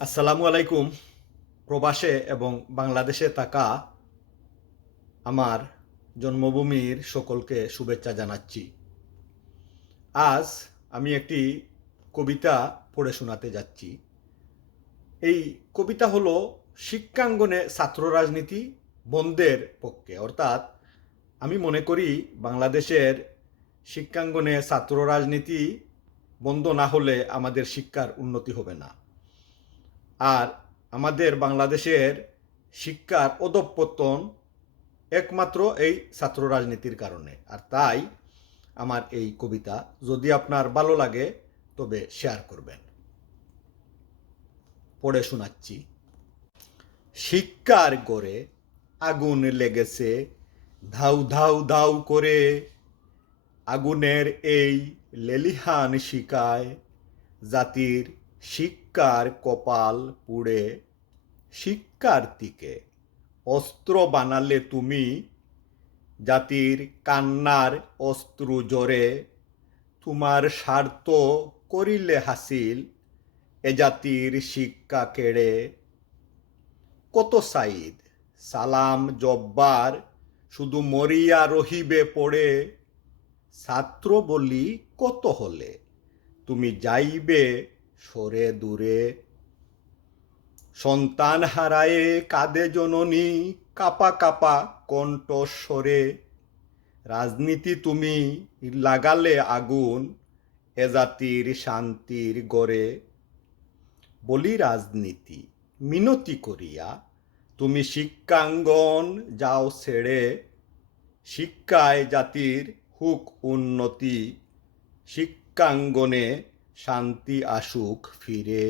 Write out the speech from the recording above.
আসসালামু আলাইকুম, প্রবাসে এবং বাংলাদেশে থাকা আমার জন্মভূমির সকলকে শুভেচ্ছা জানাচ্ছি। আজ আমি একটি কবিতা পড়ে শোনাতে যাচ্ছি। এই কবিতা হলো শিক্ষাঙ্গনে ছাত্র রাজনীতি বন্ধের পক্ষে। অর্থাৎ আমি মনে করি বাংলাদেশের শিক্ষাঙ্গনে ছাত্র রাজনীতি বন্ধ না হলে আমাদের শিক্ষার উন্নতি হবে না। আর আমাদের বাংলাদেশের শিক্ষার অধঃপতন একমাত্র এই ছাত্র রাজনীতির কারণে। আর তাই আমার এই কবিতা যদি আপনার ভালো লাগে, তবে শেয়ার করবেন। পড়ে শোনাচ্ছি। শিক্ষার গড়ে আগুন লেগেছে, ধাউ ধাউ ধাউ করে। আগুনের এই লেলিহান শিকায় জাতির শিক্ষার কপাল পুড়ে শিক্ষার্থীকে অস্ত্র বানালে তুমি জাতির কান্নার অস্ত্র জোরে তোমার স্বার্থ করিলে হাসিল এ জাতির শিক্ষা কেড়ে। কত সাইদ সালাম জব্বার শুধু মরিয়া রহিবে পড়ে। ছাত্র বলি কত হলে, তুমি যাইবে সরে দূরে। সন্তান হারায়ে কাঁদে জননী, কাপা কাপা কণ্ঠস্বরে। রাজনীতি তুমি লাগালে আগুন, এ জাতির শান্তির গড়ে। বলি রাজনীতি, মিনতি করিয়া তুমি শিক্ষাঙ্গন যাও ছেড়ে। শিক্ষায় জাতির হুক উন্নতি, শিক্ষাঙ্গনে শান্তি আসুক ফিরে।